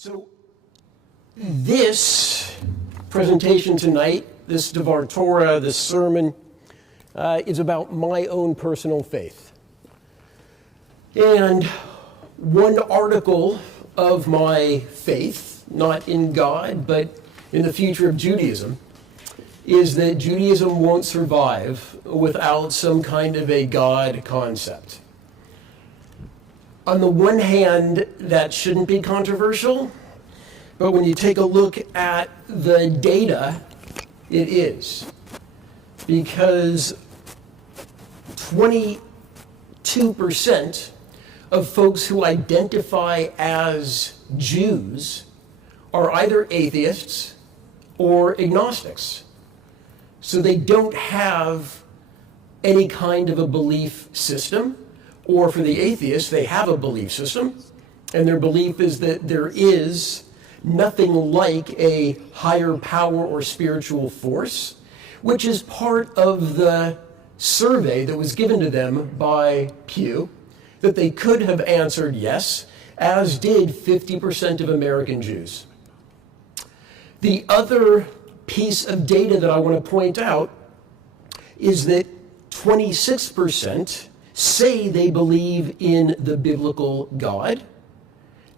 So this presentation tonight, this Devar Torah, this sermon, is about my own personal faith. And one article of my faith, not in God, but in the future of Judaism, is that Judaism won't survive without some kind of a God concept. On the one hand, that shouldn't be controversial, but when you take a look at the data, it is. Because 22% of folks who identify as Jews are either atheists or agnostics. So they don't have any kind of a belief system. Or for the atheists, they have a belief system, and their belief is that there is nothing like a higher power or spiritual force, which is part of the survey that was given to them by Pew, that they could have answered yes, as did 50% of American Jews. The other piece of data that I want to point out is that 26% say they believe in the biblical God.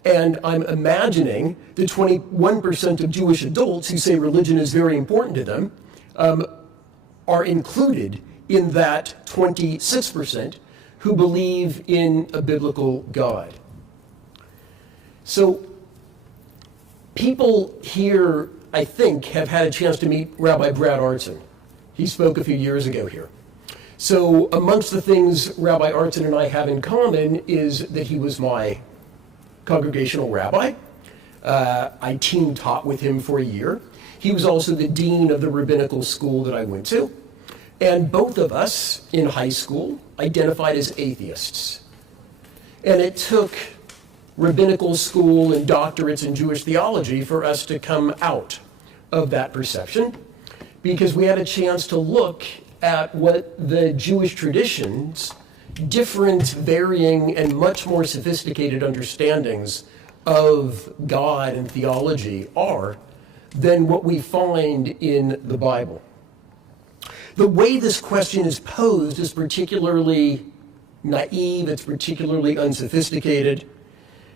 And I'm imagining the 21% of Jewish adults who say religion is very important to them are included in that 26% who believe in a biblical God. So people here, I think, have had a chance to meet Rabbi Brad Artson. He spoke a few years ago here. So amongst the things Rabbi Artson and I have in common is that he was my congregational rabbi. I team taught with him for a year. He was also the dean of the rabbinical school that I went to. And both of us in high school identified as atheists. And it took rabbinical school and doctorates in Jewish theology for us to come out of that perception, because we had a chance to look at what the Jewish traditions, different, varying, and much more sophisticated understandings of God and theology are than what we find in the Bible. The way this question is posed is particularly naive, it's particularly unsophisticated.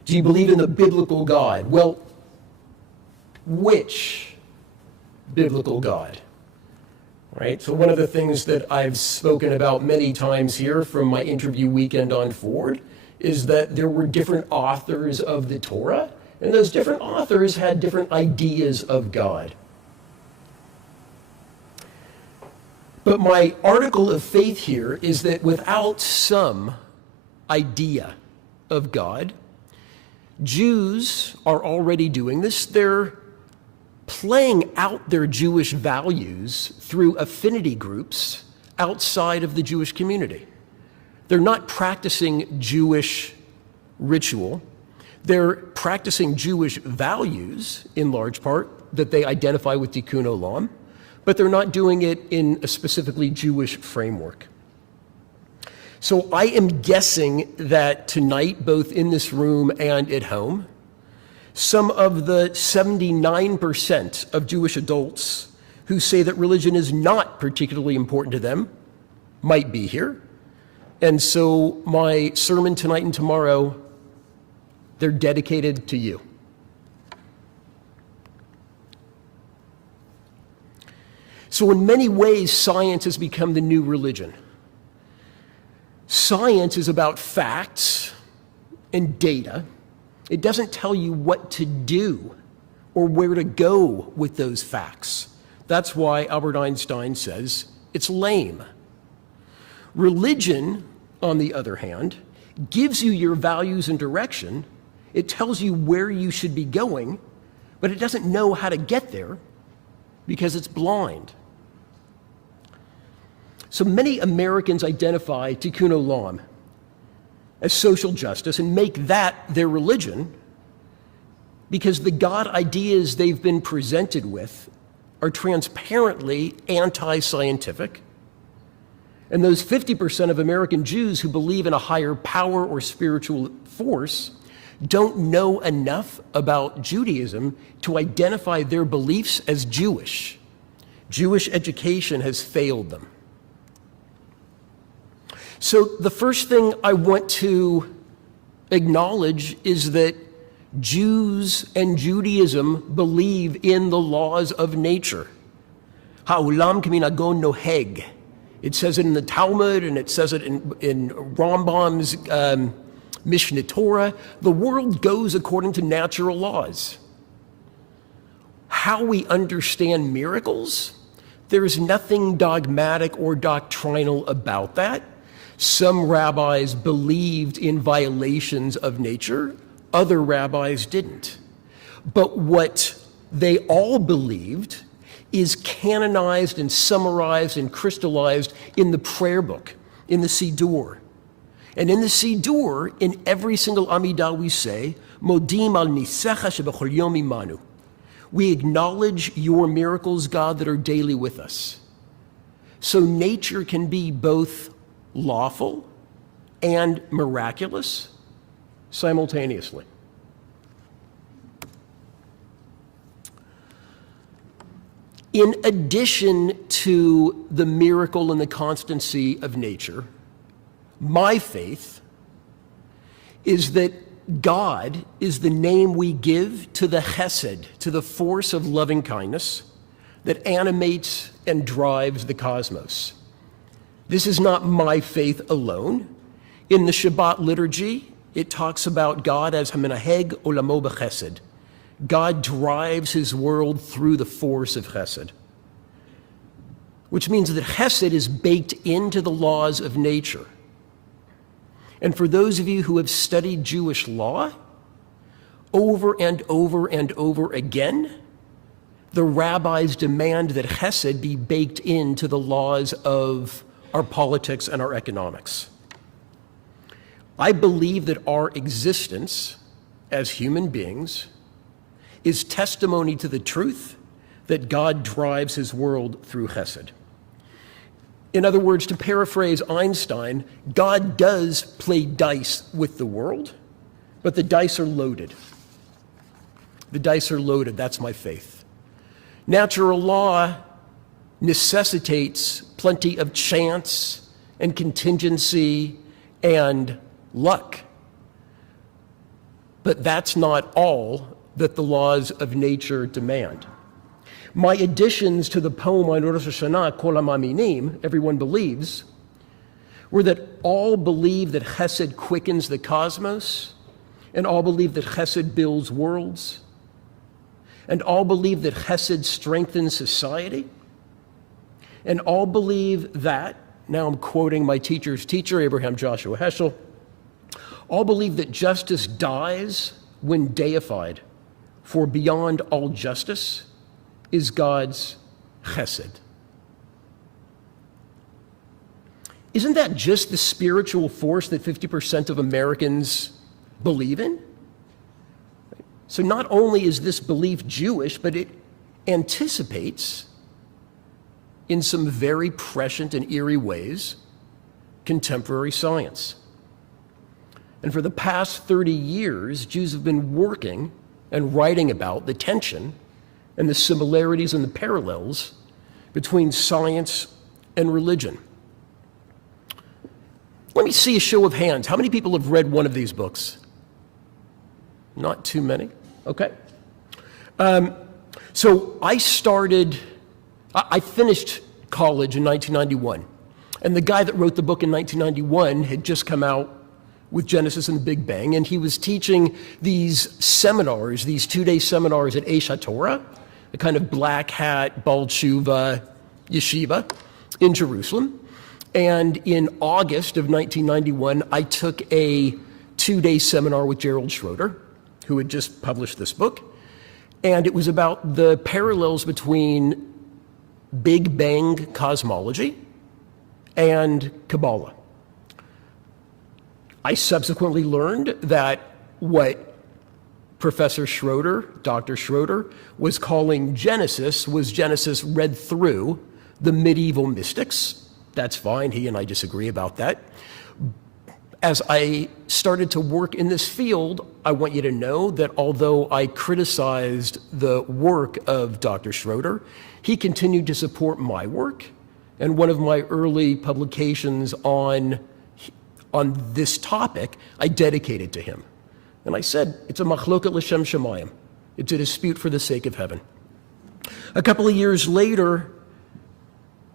Do you believe in the biblical God? Well, which biblical God? Right? So one of the things that I've spoken about many times here from my interview weekend on forward is that there were different authors of the Torah, and those different authors had different ideas of God. But my article of faith here is that without some idea of God, Jews are already doing this. They're playing out their Jewish values through affinity groups outside of the Jewish community. They're not practicing Jewish ritual. They're practicing Jewish values, in large part, that they identify with Tikkun Olam, but they're not doing it in a specifically Jewish framework. So I am guessing that tonight, both in this room and at home, some of the 79% of Jewish adults who say that religion is not particularly important to them might be here. And so my sermon tonight and tomorrow, they're dedicated to you. So in many ways, science has become the new religion. Science is about facts and data. It doesn't tell you what to do or where to go with those facts. That's why Albert Einstein says it's lame. Religion, on the other hand, gives you your values and direction. It tells you where you should be going, but it doesn't know how to get there because it's blind. So many Americans identify Tikkun Olam as social justice and make that their religion because the God ideas they've been presented with are transparently anti-scientific. And those 50% of American Jews who believe in a higher power or spiritual force don't know enough about Judaism to identify their beliefs as Jewish. Jewish education has failed them. So the first thing I want to acknowledge is that Jews and Judaism believe in the laws of nature. Ha'olam k'minhago noheg. It says it in the Talmud, and it says it in Rambam's Mishneh Torah. The world goes according to natural laws. How we understand miracles, there's nothing dogmatic or doctrinal about that. Some rabbis believed in violations of nature, other rabbis didn't. But what they all believed is canonized and summarized and crystallized in the prayer book, in the Siddur. And in the Siddur, in every single Amidah we say, Modim al nisecha shebechol yom imanu. We acknowledge your miracles, God, that are daily with us. So nature can be both lawful and miraculous simultaneously. In addition to the miracle and the constancy of nature, my faith is that God is the name we give to the chesed, to the force of loving kindness that animates and drives the cosmos. This is not my faith alone. In the Shabbat liturgy, it talks about God as Hamenaheg Olamo B'Chesed. God drives his world through the force of chesed, which means that chesed is baked into the laws of nature. And for those of you who have studied Jewish law, over and over and over again, the rabbis demand that chesed be baked into the laws of our politics and our economics. I believe that our existence as human beings is testimony to the truth that God drives his world through chesed. In other words, to paraphrase Einstein, God does play dice with the world, but the dice are loaded. The dice are loaded, that's my faith. Natural law necessitates plenty of chance and contingency and luck. But that's not all that the laws of nature demand. My additions to the poem on Rosh Hashanah, Kol HaMaaminim, everyone believes, were that all believe that chesed quickens the cosmos, and all believe that chesed builds worlds, and all believe that chesed strengthens society, and all believe that, now I'm quoting my teacher's teacher, Abraham Joshua Heschel, all believe that justice dies when deified, for beyond all justice is God's chesed. Isn't that just the spiritual force that 50% of Americans believe in? So not only is this belief Jewish, but it anticipates, in some very prescient and eerie ways, contemporary science. And for the past 30 years, Jews have been working and writing about the tension and the similarities and the parallels between science and religion. Let me see a show of hands. How many people have read one of these books? Not too many. Okay. So I finished college in 1991. And the guy that wrote the book in 1991 had just come out with Genesis and the Big Bang, and he was teaching these seminars, these 2-day seminars at Eish HaTorah, a kind of black hat, bal tshuva yeshiva in Jerusalem. And in August of 1991, I took a 2-day seminar with Gerald Schroeder, who had just published this book. And it was about the parallels between Big Bang cosmology and Kabbalah. I subsequently learned that what Professor Schroeder, Dr. Schroeder, was calling Genesis was Genesis read through the medieval mystics. That's fine, he and I disagree about that. as I started to work in this field, I want you to know that although I criticized the work of Dr. Schroeder, he continued to support my work. And one of my early publications on this topic, I dedicated to him. And I said, it's a machloket l'shem shamayim. It's a dispute for the sake of heaven. A couple of years later,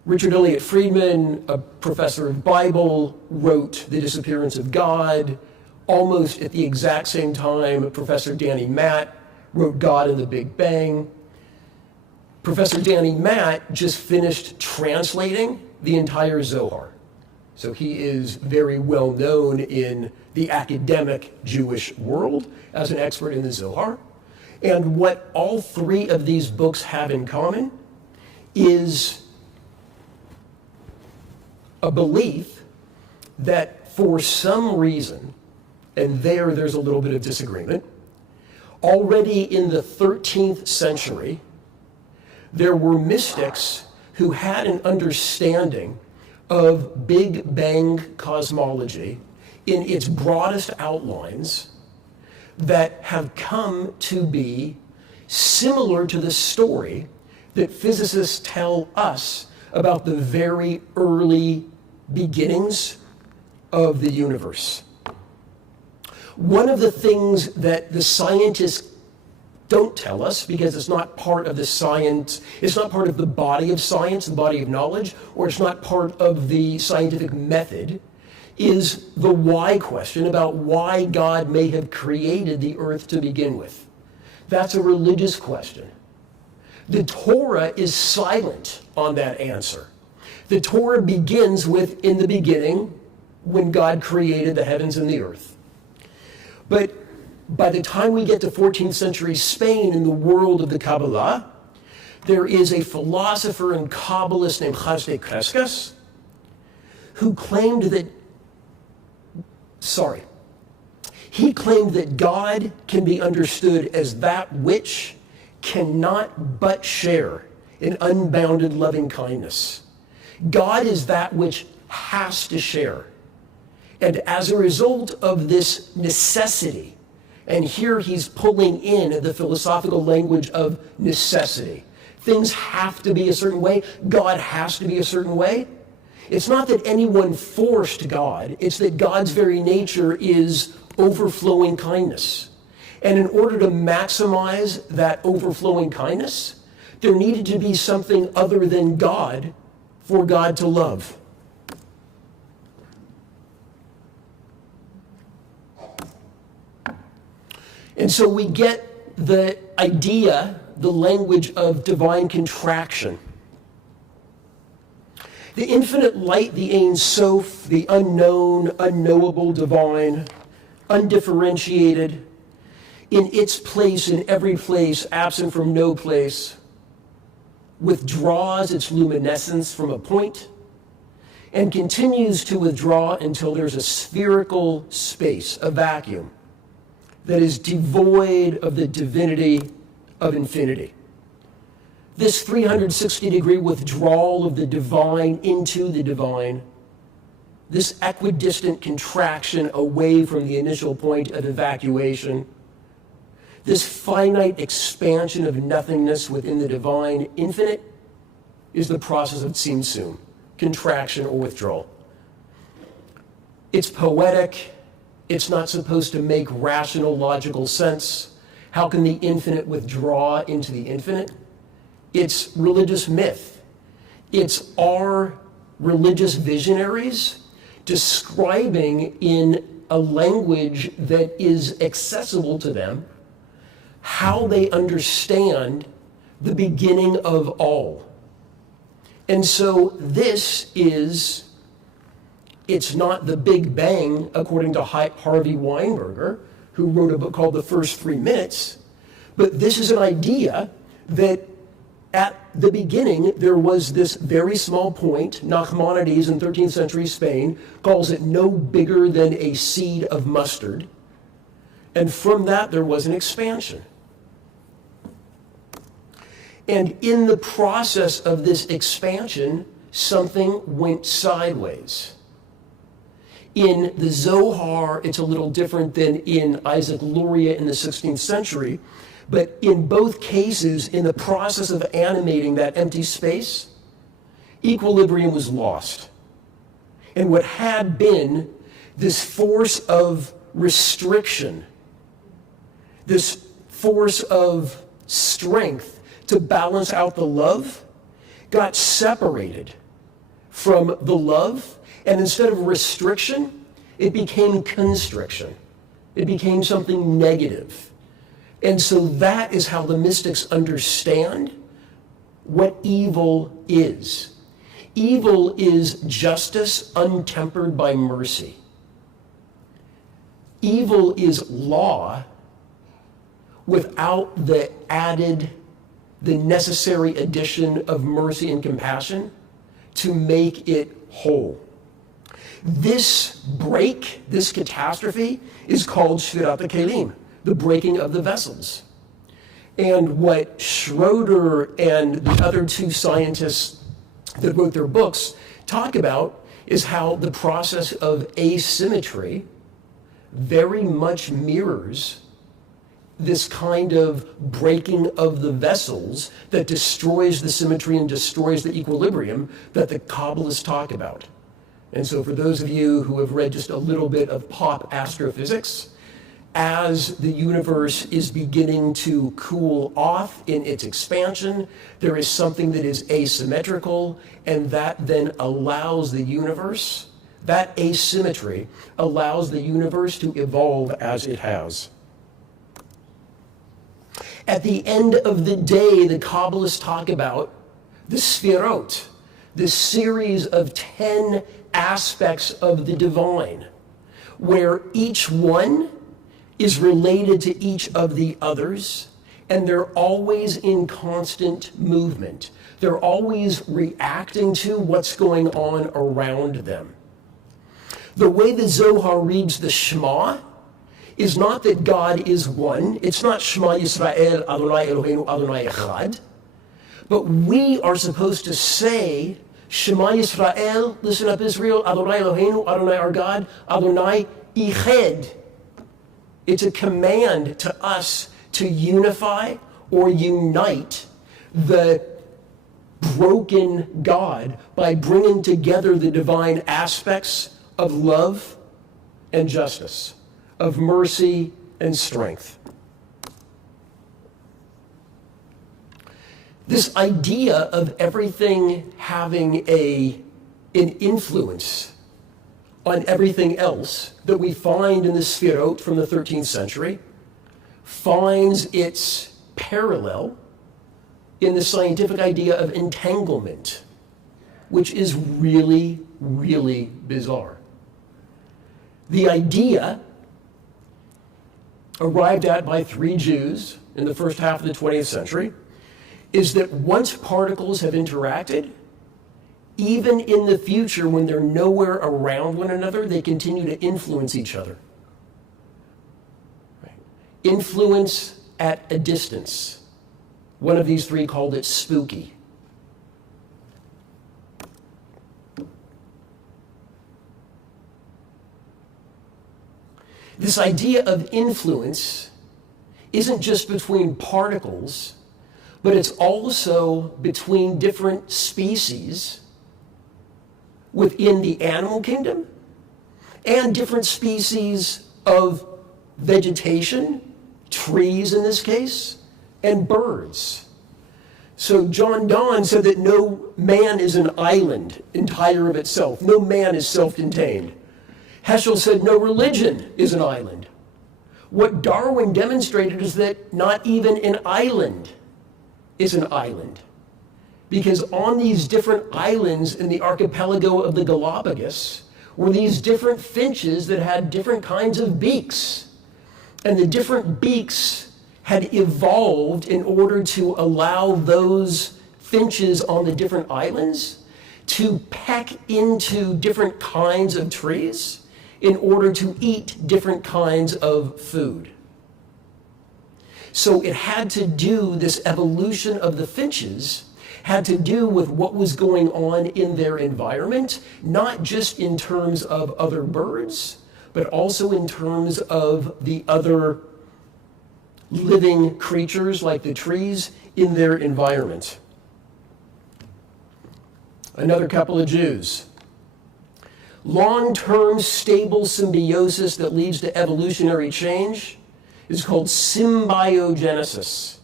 Richard Elliott Friedman, a professor of Bible, wrote The Disappearance of God. Almost at the exact same time, Professor Danny Matt wrote God and the Big Bang. Professor Danny Matt just finished translating the entire Zohar. So he is very well known in the academic Jewish world as an expert in the Zohar. And what all three of these books have in common is a belief that for some reason, and there's a little bit of disagreement, already in the 13th century, there were mystics who had an understanding of Big Bang cosmology in its broadest outlines that have come to be similar to the story that physicists tell us about the very early beginnings of the universe. One of the things that the scientists don't tell us, because it's not part of the science, it's not part of the body of science, the body of knowledge, or it's not part of the scientific method, is the why question about why God may have created the earth to begin with. That's a religious question. The Torah is silent on that answer. The Torah begins with, in the beginning, when God created the heavens and the earth. But by the time we get to 14th century Spain in the world of the Kabbalah, there is a philosopher and Kabbalist named Chasdei Crescas who claimed that, he claimed that God can be understood as that which cannot but share in unbounded loving kindness. God is that which has to share. And as a result of this necessity, and here he's pulling in the philosophical language of necessity. Things have to be a certain way. God has to be a certain way. It's not that anyone forced God. It's that God's very nature is overflowing kindness. And in order to maximize that overflowing kindness, there needed to be something other than God for God to love. And so we get the idea, the language of divine contraction. The infinite light, the Ein Sof, the unknown, unknowable divine, undifferentiated, in its place, in every place, absent from no place, withdraws its luminescence from a point and continues to withdraw until there's a spherical space, a vacuum, that is devoid of the divinity of infinity. This 360-degree withdrawal of the divine into the divine, this equidistant contraction away from the initial point of evacuation, this finite expansion of nothingness within the divine infinite is the process of tzimtzum, contraction or withdrawal. It's poetic. It's not supposed to make rational, logical sense. How can the infinite withdraw into the infinite? It's religious myth. It's our religious visionaries describing in a language that is accessible to them how they understand the beginning of all. And so it's not the Big Bang, according to Harvey Weinberger, who wrote a book called The First 3 Minutes, but this is an idea that at the beginning there was this very small point. Nachmanides in 13th century Spain calls it no bigger than a seed of mustard. And from that there was an expansion. And in the process of this expansion, something went sideways. In the Zohar, it's a little different than in Isaac Luria in the 16th century. But in both cases, in the process of animating that empty space, equilibrium was lost. And what had been this force of restriction, this force of strength to balance out the love, got separated from the love, and instead of restriction, it became constriction. It became something negative. And so that is how the mystics understand what evil is. Evil is justice untempered by mercy. Evil is law without the necessary addition of mercy and compassion to make it whole. This break, this catastrophe, is called Shvirat HaKelim, the breaking of the vessels. And what Schroeder and the other two scientists that wrote their books talk about is how the process of asymmetry very much mirrors this kind of breaking of the vessels that destroys the symmetry and destroys the equilibrium that the Kabbalists talk about. And so for those of you who have read just a little bit of pop astrophysics, as the universe is beginning to cool off in its expansion, there is something that is asymmetrical, and that then allows the universe, that asymmetry allows the universe to evolve as it has. At the end of the day, the Kabbalists talk about the Sfirot, this series of 10 aspects of the divine, where each one is related to each of the others, and they're always in constant movement. They're always reacting to what's going on around them. The way the Zohar reads the Shema is not that God is one. It's not Shema Yisrael, Adonai Eloheinu, Adonai Echad. But we are supposed to say, Shema Yisrael, listen up Israel, Adonai Eloheinu, Adonai our God, Adonai Echad. It's a command to us to unify or unite the broken God by bringing together the divine aspects of love and justice, of mercy and strength. This idea of everything having an influence on everything else that we find in the Sfirot from the 13th century finds its parallel in the scientific idea of entanglement, which is really, really bizarre. The idea arrived at by 3 Jews in the first half of the 20th century is that once particles have interacted, even in the future when they're nowhere around one another, they continue to influence each other. Right? Influence at a distance. One of these 3 called it spooky. This idea of influence isn't just between particles, but it's also between different species within the animal kingdom and different species of vegetation, trees in this case, and birds. So John Donne said that no man is an island entire of itself. No man is self-contained. Heschel said no religion is an island. What Darwin demonstrated is that not even an island is an island. Because on these different islands in the archipelago of the Galapagos were these different finches that had different kinds of beaks. And the different beaks had evolved in order to allow those finches on the different islands to peck into different kinds of trees in order to eat different kinds of food. So it had to do, this evolution of the finches had to do with what was going on in their environment, not just in terms of other birds, but also in terms of the other living creatures like the trees in their environment. Another couple of Jews. Long-term stable symbiosis that leads to evolutionary change is called symbiogenesis.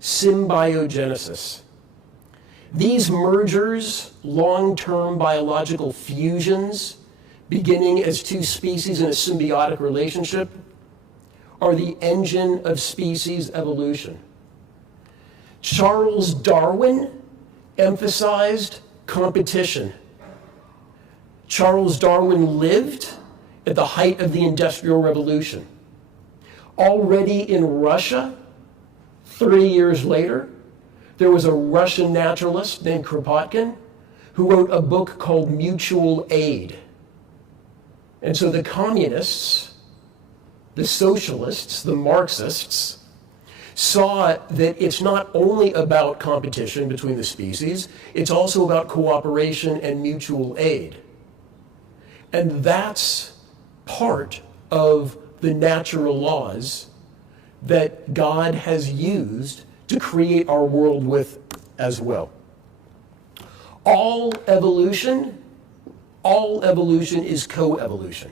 Symbiogenesis. These mergers, long-term biological fusions, beginning as two species in a symbiotic relationship, are the engine of species evolution. Charles Darwin emphasized competition. Charles Darwin lived at the height of the Industrial Revolution. Already in Russia, 30 years later, there was a Russian naturalist named Kropotkin who wrote a book called Mutual Aid. And so the communists, the socialists, the Marxists, saw that it's not only about competition between the species, it's also about cooperation and mutual aid. And that's part of the natural laws that God has used to create our world with as well. All evolution is co-evolution.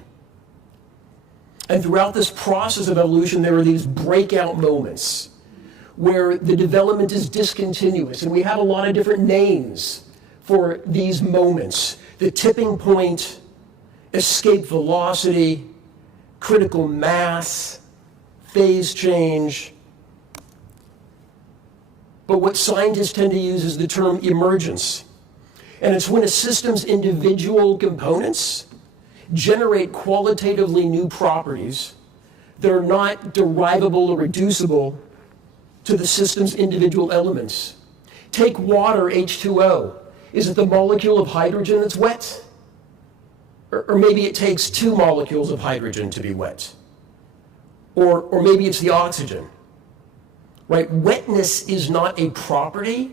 And throughout this process of evolution, there are these breakout moments where the development is discontinuous. And we have a lot of different names for these moments. The tipping point, escape velocity, critical mass, phase change. But what scientists tend to use is the term emergence. And it's when a system's individual components generate qualitatively new properties that are not derivable or reducible to the system's individual elements. Take water, H2O. Is it the molecule of hydrogen that's wet? Or maybe it takes two molecules of hydrogen to be wet. Or maybe it's the oxygen. Right? Wetness is not a property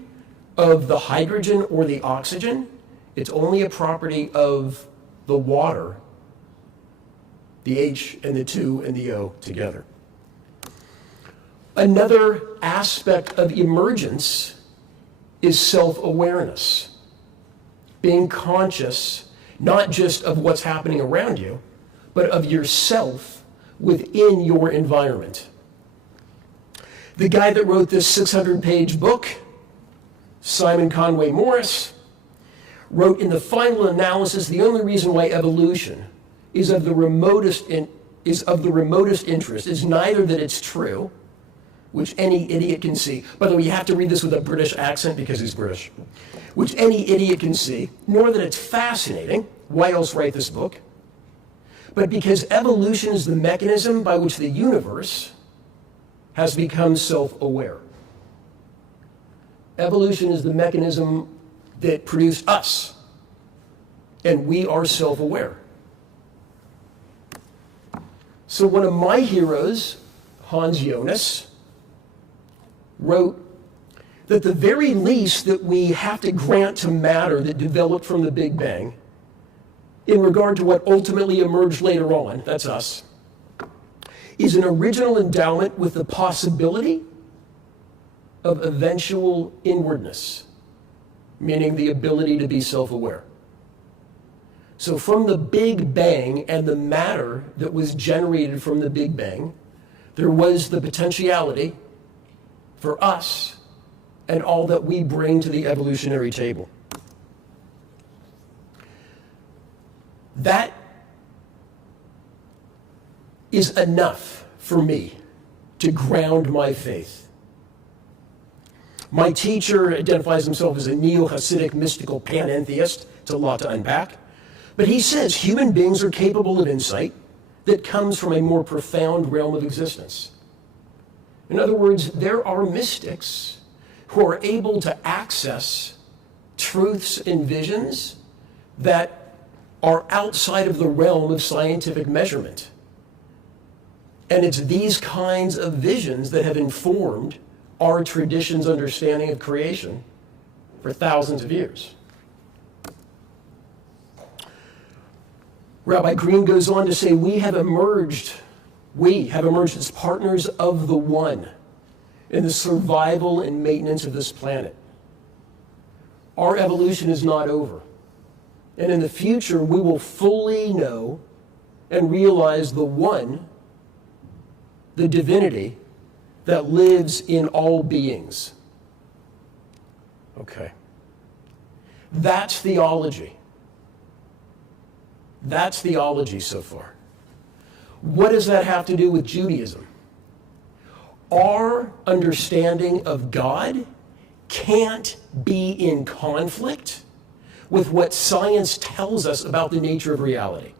of the hydrogen or the oxygen. It's only a property of the water, the H and the 2 and the O together. Another aspect of emergence is self-awareness. Being conscious, not just of what's happening around you, but of yourself within your environment. The guy that wrote this 600-page book, Simon Conway Morris, wrote in the final analysis, the only reason why evolution is of the remotest interest is neither that it's true, which any idiot can see. By the way, you have to read this with a British accent because he's British, which any idiot can see, nor that it's fascinating. Why else write this book? But because evolution is the mechanism by which the universe has become self-aware. Evolution is the mechanism that produced us, and we are self-aware. So one of my heroes, Hans Jonas, wrote that the very least that we have to grant to matter that developed from the Big Bang in regard to what ultimately emerged later on, that's us, is an original endowment with the possibility of eventual inwardness, meaning the ability to be self-aware. So from the Big Bang and the matter that was generated from the Big Bang, there was the potentiality for us and all that we bring to the evolutionary table. That is enough for me to ground my faith. My teacher identifies himself as a neo-Hasidic mystical panentheist. It's a lot to unpack. But he says human beings are capable of insight that comes from a more profound realm of existence. In other words, there are mystics who are able to access truths and visions that are outside of the realm of scientific measurement. And it's these kinds of visions that have informed our tradition's understanding of creation for thousands of years. Rabbi Green goes on to say, we have emerged as partners of the One in the survival and maintenance of this planet. Our evolution is not over. And in the future, we will fully know and realize the One, the divinity, that lives in all beings. Okay. That's theology. That's theology so far. What does that have to do with Judaism? Our understanding of God can't be in conflict with what science tells us about the nature of reality.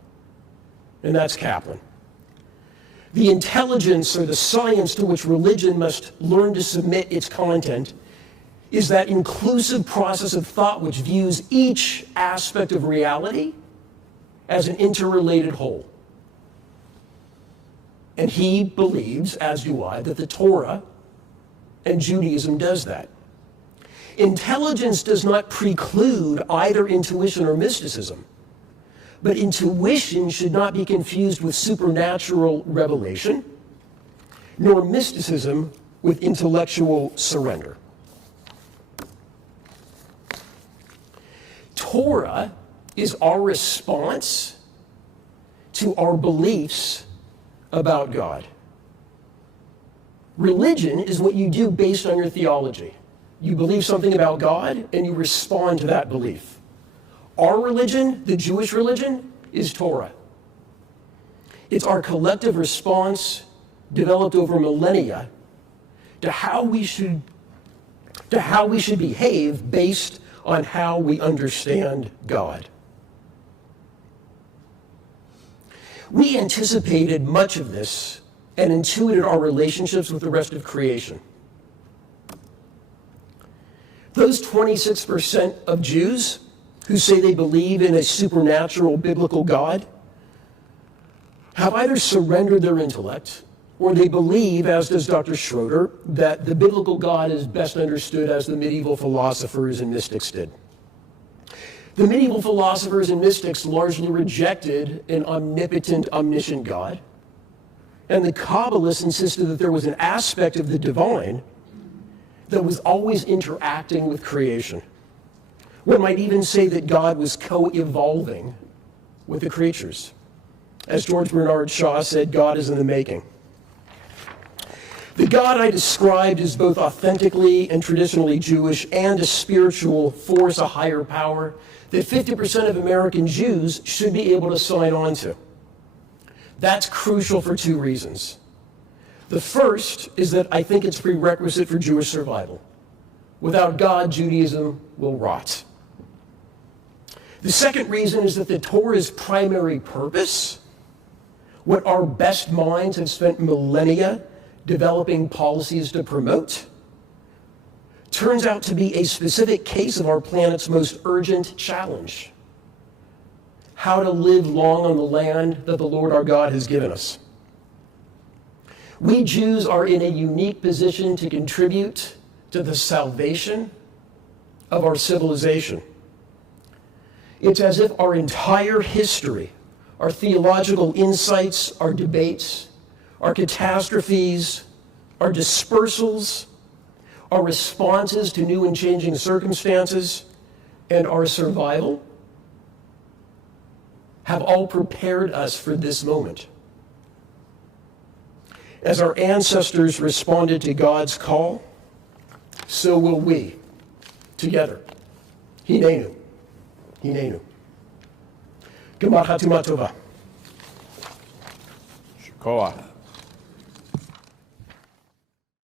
And that's Kaplan. The intelligence or the science to which religion must learn to submit its content is that inclusive process of thought which views each aspect of reality as an interrelated whole. And he believes, as do I, that the Torah and Judaism does that. Intelligence does not preclude either intuition or mysticism, but intuition should not be confused with supernatural revelation, nor mysticism with intellectual surrender. Torah is our response to our beliefs about God. Religion is what you do based on your theology. You believe something about God, and you respond to that belief. Our religion, the Jewish religion, is Torah. It's our collective response, developed over millennia, to how we should behave based on how we understand God. We anticipated much of this and intuited our relationships with the rest of creation. Those 26% of Jews who say they believe in a supernatural biblical God have either surrendered their intellect or they believe, as does Dr. Schroeder, that the biblical God is best understood as the medieval philosophers and mystics did. The medieval philosophers and mystics largely rejected an omnipotent, omniscient God, and the Kabbalists insisted that there was an aspect of the divine that was always interacting with creation. One might even say that God was co-evolving with the creatures. As George Bernard Shaw said, God is in the making. The God I described is both authentically and traditionally Jewish and a spiritual force, a higher power, that 50% of American Jews should be able to sign on to. That's crucial for two reasons. The first is that I think it's prerequisite for Jewish survival. Without God, Judaism will rot. The second reason is that the Torah's primary purpose, what our best minds have spent millennia developing policies to promote, turns out to be a specific case of our planet's most urgent challenge: how to live long on the land that the Lord our God has given us. We Jews are in a unique position to contribute to the salvation of our civilization. It's as if our entire history, our theological insights, our debates, our catastrophes, our dispersals, our responses to new and changing circumstances, and our survival have all prepared us for this moment. As our ancestors responded to God's call, so will we, together. Hinenu. Hinenu. Gemar Chatima Tova. Shkoach.